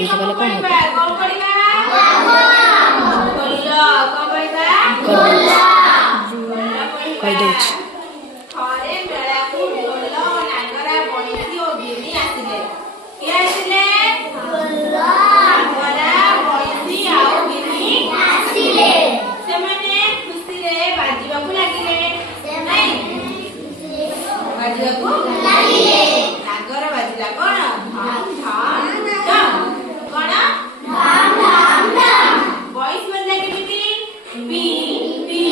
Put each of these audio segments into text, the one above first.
ଏଇଟା କଲେ କ'ଣ ହବ? କହିଦେଉଛି। ନାଗର ବାଜିଲା କଣ? ଭଏସ ବାଜିଲା କେମିତି? P P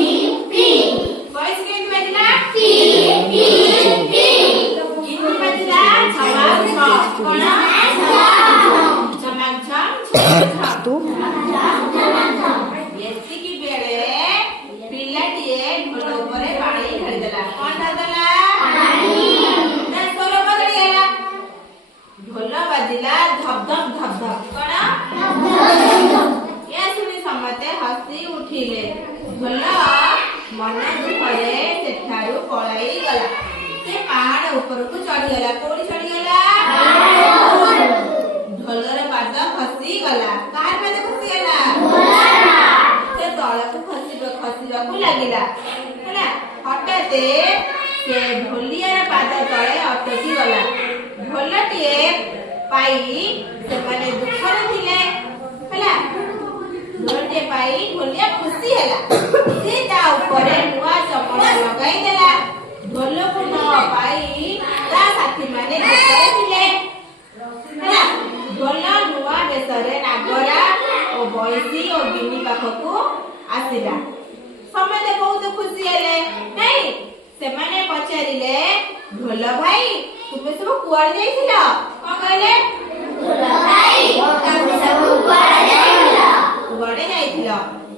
P. ଭଏସ କେମିତି ବାଜିଲା? P P P. ଗୀତ ବାଜିଲା ଝମାକ ଝ। କଣ? ଝମାକ ଝ। ତୁ ଏତିକି ବେଳେ ପିଲାଟିଏ ଢୋଲ ଉପରେ ପାଣି ଢାଳିଦେଲା। କଣ ଢାଳିଦେଲା? ସ୍ୱର ବଦଳିଗଲା। ଢୋଲ ବାଜିଲା ଧପ ଧପ ଧପ ଧପ। କଣ? ଏ ଶୁଣି ସମସ୍ତେ ହସି ଉଠିଲେ। ଢୋଲ ମନ ଦୁଃଖରେ ସେଠାରୁ ପଳାଇ ଗଲା। ସେ ପାହାଡ ଉପରକୁ ଚଢିଗଲା। କୋଉଠି ଚଢିଗଲା? ଢୋଲର ପାଦ ଖସିଗଲା। କାହାର ପାଦ ଖସିଗଲା? ସେ ତଳକୁ ଖସିବାକୁ ଲାଗିଲା। ହେଲା, ହଠାତ୍ ସେ ଢୋଲିଆର ପାଦ ତଳେ ଅଟକି ଗଲା। ଢୋଲଟିଏ ପାଇ ସେମାନେ ଦୁଃଖରେ ଥିଲେ। ହେଲା, ଢୋଲଟିଏ ପାଇ ଢୋଲିଆ ଖୁସି ହେଲା। ସେ ତା ଉପରେ ନୂଆ ଚପଳ ଲଗାଇ ଦେଲା। ଢୋଲକୁ ନ ପାଇ ତା ସାଥୀମାନେ ଦୁଃଖରେ ଥିଲେ। ହେଲା, ଢୋଲ ନୂଆ ବେଶରେ ନାଗରା ଓ ବଇଁଶୀ ଓ ଗିନି ପାଖକୁ ଆସିଲା। ସମସ୍ତେ ବହୁତ ଖୁସି ହେଲେ। ନାଇଁ, ସେମାନେ ପଚାରିଲେ, ଢୋଲ ଭାଇ ତୁମେ ସବୁ କୁଆଡେ ଯାଇଥିଲ? କଣ କହିଲେ? କୁଆଡେ ଯାଇଥିଲ?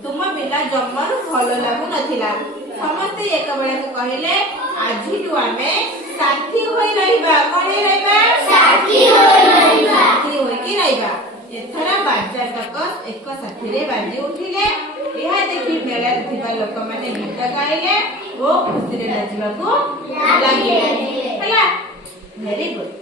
ତୁମ ବିନା ଜମାରୁ ଭଲ ଲାଗୁନଥିଲା। ସମସ୍ତେ ଏକବେଳକୁ କହିଲେ, ଆଜିଠୁ ଆମେ ସାଥୀ ହୋଇ ରହିବା। କଣ ହୋଇ ରହିବା? ସାଥୀ ହୋଇକି ରହିବା। ଏଥର ବାଜାତକ ଏକ ସାଥିରେ ବାଜି ଉଠିଲେ। ଏହା ଦେଖି ମେଳାରେ ଥିବା ଲୋକମାନେ ଗୀତ ଗାଇଲେ ଓ ଖୁସିରେ ନାଚିବାକୁ ଲାଗିଲେ। ହେଲା, ଭେରି ଗୁଡ୍।